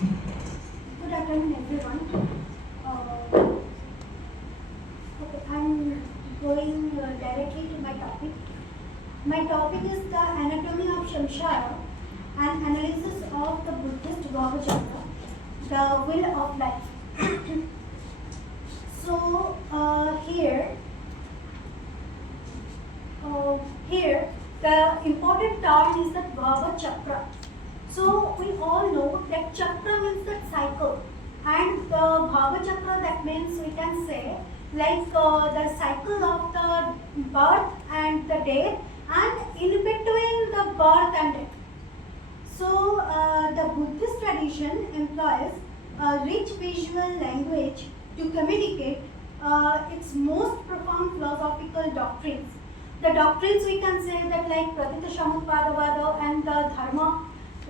Good afternoon, everyone. Uh, okay, I'm going directly to my topic. My topic is the anatomy of Samsara and analysis of the Buddhist Bhavachakra, the will of life. So here the important term is the Bhavachakra. So we all know that chakra means that cycle, and the Bhavachakra, that means we can say like the cycle of the birth and the death, and in between the birth and death. So the Buddhist tradition employs a rich visual language to communicate its most profound philosophical doctrines. The doctrines, we can say that like Pratitya Samutpadavada and the Dharma,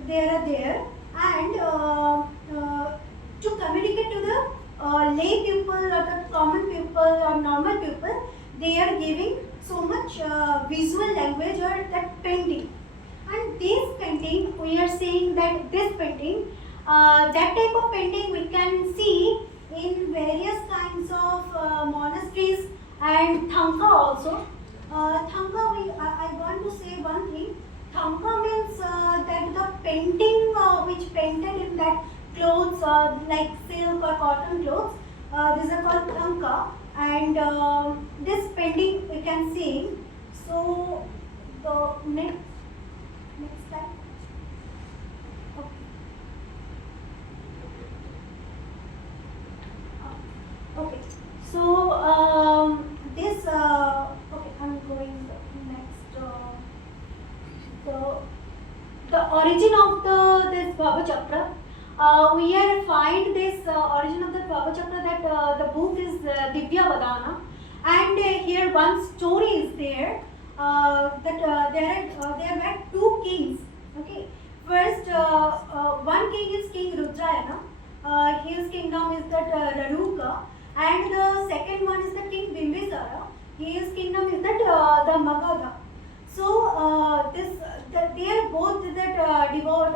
they are there, and to communicate to the lay people or the common people or normal people, they are giving so much visual language or that painting. And this painting, we are saying that this painting, that type of painting we can see in various kinds of monasteries and Thangka also. Thangka, I want to say one thing. Thangka means that the painting which painted in that clothes like silk or cotton clothes, these are called Thangka, and this painting we can see. So the next slide. Okay. So this okay, I'm going next. The origin of this Bhavachakra. We are find this origin of the Bhavachakra that the book is Divya Vadana, and here one story is there that there were two kings. Okay, first one king is King Rudrayana. His kingdom is that Raruka, and the second one is the King Bimbisara. His kingdom is that the Magadha. So they are both that devout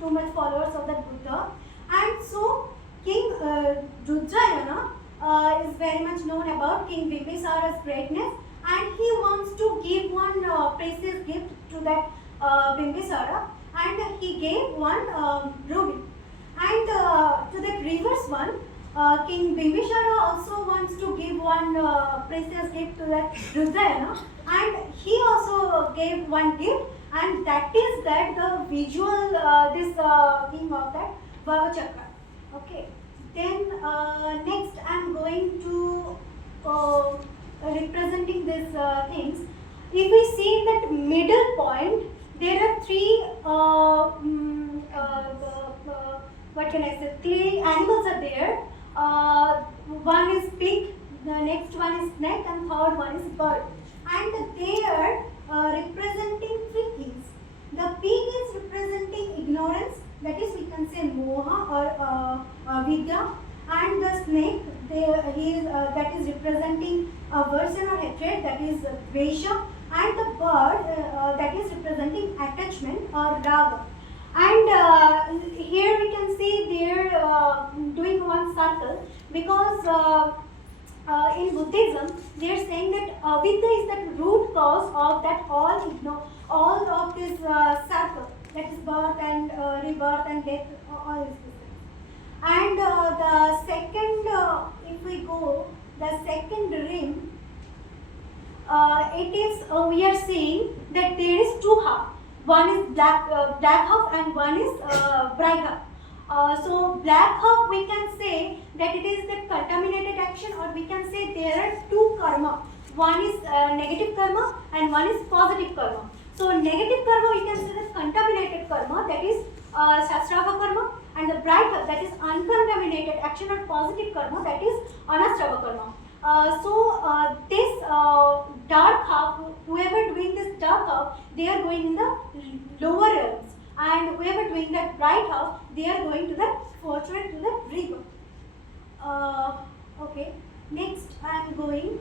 too much followers of that Buddha, and so King Rudrayana is very much known about King Bimbisara's greatness, and he wants to give one precious gift to that Bimbisara, and he gave one ruby. And to the reverse one, King Bimbisara also wants to give one precious gift to that Rudrayana, and he also gave one gift, and that is that the visual this thing of that Bhavachakra. Okay. Then next I am going to representing these things. If we see that middle point, there are three what can I say? Three animals are there. One is pig, the next one is snake, and third one is bird. And they are representing three things. The pig is representing ignorance, that is we can say moha or vidya, and the snake that is representing aversion or hatred, that is dvesha, and the bird that is representing attachment or raga. And here we can see they are doing one circle, because in Buddhism they are saying that avidya is the root cause of that all of this circle, that is birth and rebirth and death, all is this. And the second, if we go, the second ring, it is we are seeing that there is two half. One is black half and one is bright half. So black half we can say that it is the contaminated action, or we can say there are two karma. One is negative karma and one is positive karma. So negative karma we can say that contaminated karma, that is Shastrava karma, and the bright half, that is uncontaminated action, or positive karma, that is Anastrava karma. This dark half, whoever doing this dark half, they are going in the lower realms, and whoever doing that bright half, they are going to the fortune, to the rebirth. Okay, next I am going.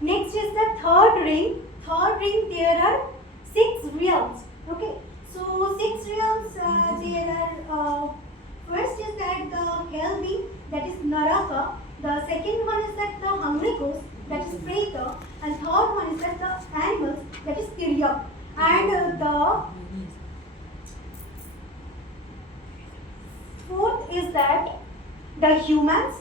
Next is the third ring. Third ring, there are 6 realms. Okay, so 6 realms, there are Naraka. The second one is that the hungry ghost, that is Preta, and third one is that the animals, that is Tiryak. And the fourth is that the humans,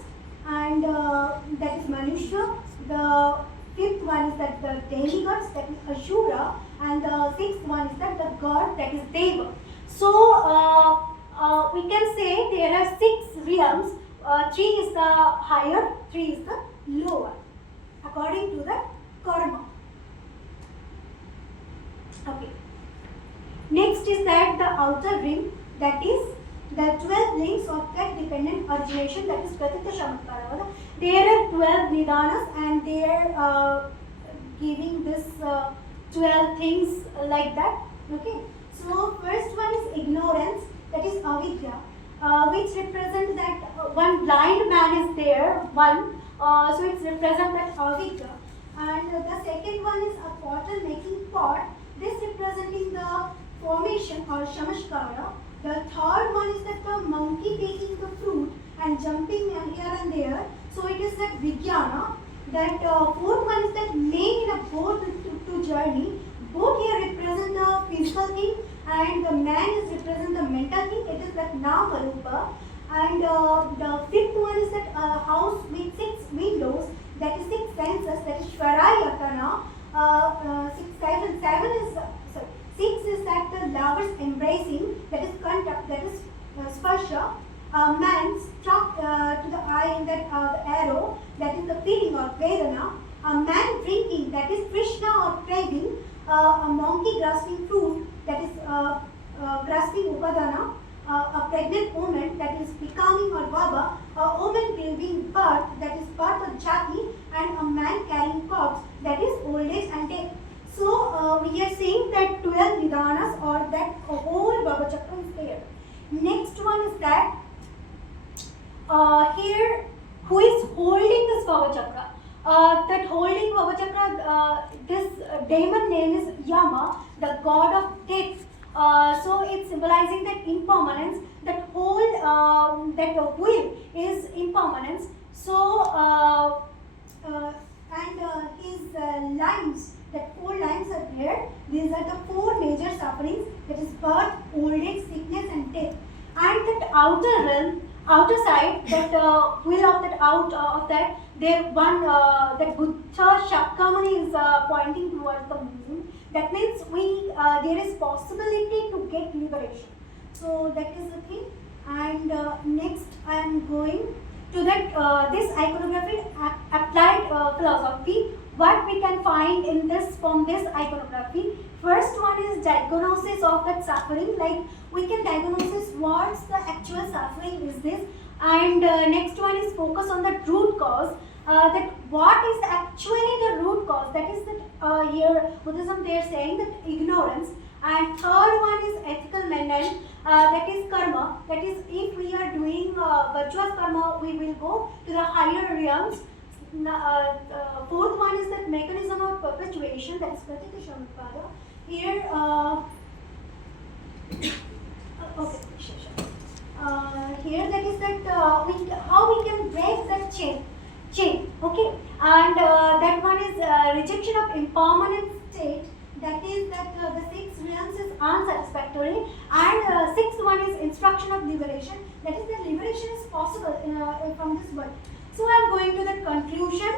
and that is Manusha. The fifth one is that the demigods, that is Ashura, and the sixth one is that the god, that is Deva. So we can say there are 6 realms. 3 is the higher, 3 is the lower, according to the karma. Okay. Next is that the outer ring, that is the 12 links of that dependent origination, that is Pratitya Chamatkara. There are 12 nidanas, and they are giving this 12 things like that. Okay. So first one is ignorance, that is avidya, which represents that one blind man is there, one. So it represents that avidya. And the second one is a potter making pot. This representing the formation or shamashkara. The third one is that the monkey taking the fruit and jumping here and there. So it is that vijnana. That fourth one is that man in a boat to journey. Boat here represent the physical thing, and the man is represent the mental thing. It is that namarupa. And the fifth one is that house with 6 windows, that is 6 senses, that is Shvarayatana. 6 is that the lovers embracing, that is contact, that is sparsha. Man struck to the eye, that the arrow, that is the feeling or vedana. A man drinking, that is Krishna or craving. A monkey grasping fruit, that is grasping upadana. A pregnant woman, that is becoming or baba. A woman giving birth, that is birth or jati. And a man carrying corpse, that is old age and death. So we are saying that 12 nidanas, or that whole Bhavachakra is there. Next one is that here, who is holding this Bhavachakra? That holding Bhavachakra, this demon name is Yama, the god of death. So it's symbolizing that impermanence, that whole, that the wheel is impermanence. So, and his lines, that 4 lines are there. These are the 4 major sufferings, that is birth, old age, sickness and death. And that outer realm, outer side, that wheel of that out of that, there one, that Buddha Shakyamuni is pointing towards the moon. That means there is possibility to get liberation. So that is the thing. And next I am going to that this iconography applied philosophy. What we can find in this, from this iconography. First one is diagnosis of that suffering. Like we can diagnose what's the actual suffering is this. And next one is focus on the root cause. That what is actually the root cause. That is that here Buddhism they are saying that ignorance. And third one is ethical maintenance. That is karma. That is if we are doing virtuous karma, we will go to the higher realms. Fourth one is that mechanism of perpetuation, that is Pratitya Chamatkara. Here, okay, sure. Here that is that how we can break that chain. Okay, and that one is rejection of impermanent state. That is that the 6 realms is unsatisfactory, and sixth one is instruction of liberation. That is that liberation is possible from this world. So I am going to the conclusion.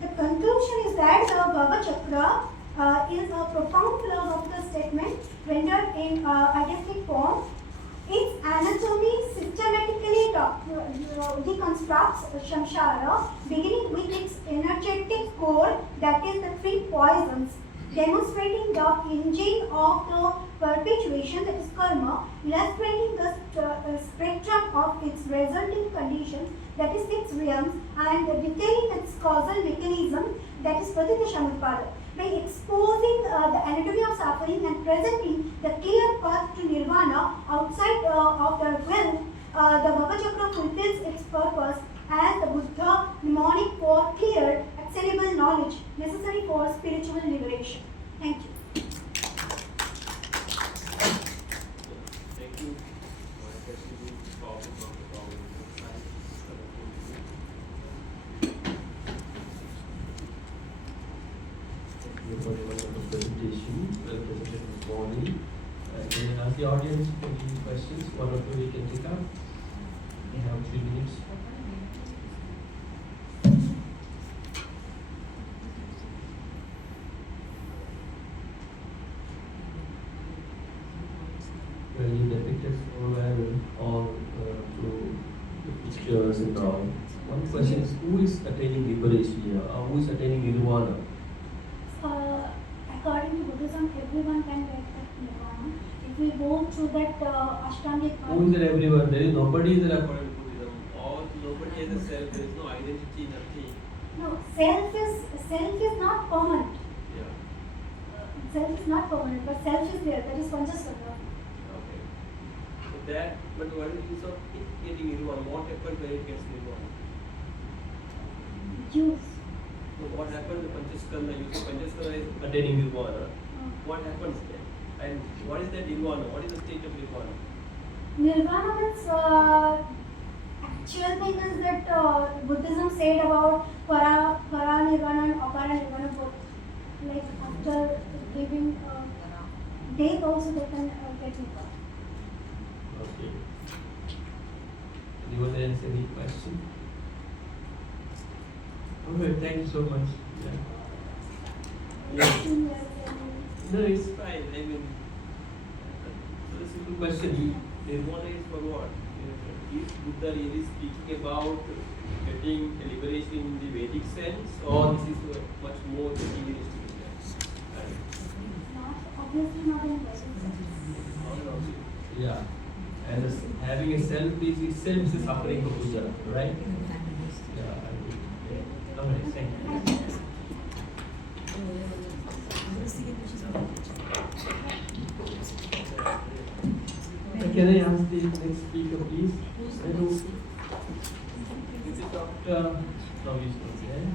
The conclusion is that the Bhavachakra is a profound philosophical statement rendered in artistic form. Its anatomy systematically deconstructs Samsara, beginning with its energetic core, that is the 3 poisons, demonstrating the engine of the perpetuation, that is karma, illustrating the spectrum of its resulting conditions, that is 6 realms, and detailing its causal mechanism, that is Pratitya Chamatkara. By exposing the anatomy of suffering and presenting the clear path to nirvana outside of the will, the Bhavachakra fulfills its purpose as the Buddha mnemonic for clear, actionable knowledge necessary for spiritual liberation. Thank you. Thank you. Mouli. Can I ask the audience any questions? One or two we can take up. We have 3 minutes. Well, you depicted so well all through the pictures and all. One question is, who is attaining liberation here? Who is attaining nirvana? According to Buddhism, everyone can get that nirvana. If we go through that Ashtangic path. Who is there? Everyone. There is nobody is there according to Buddhism. All nobody has a self. There is no identity, nothing. No, self is not permanent. Yeah. Self is not permanent, but self is there. That is Panchasara. Okay. So that, but what is the use of it getting nirvana? What happens when it gets nirvana? Use. So what happens? The Panchaskanda, you say Panchaskanda is attaining nirvana. What happens then? And what is that nirvana? What is the state of nirvana? Nirvana means actual thing is that Buddhism said about para nirvana and apara nirvana both. Like after giving death also they can get nirvana. Okay. Anyone else any question? Okay, thank you so much. Yeah. No, it's fine. I mean, so the simple question, nirvana is for what? Is Buddha really speaking about getting liberation in the Vedic sense, or this is much more materialistic sense? Obviously not in Vedic sense. Yeah. And having a self is itself is suffering for Buddha, right? Yeah. Okay, thank you. Can I ask the next speaker, please? I do. Is it Dr. No, he's not there.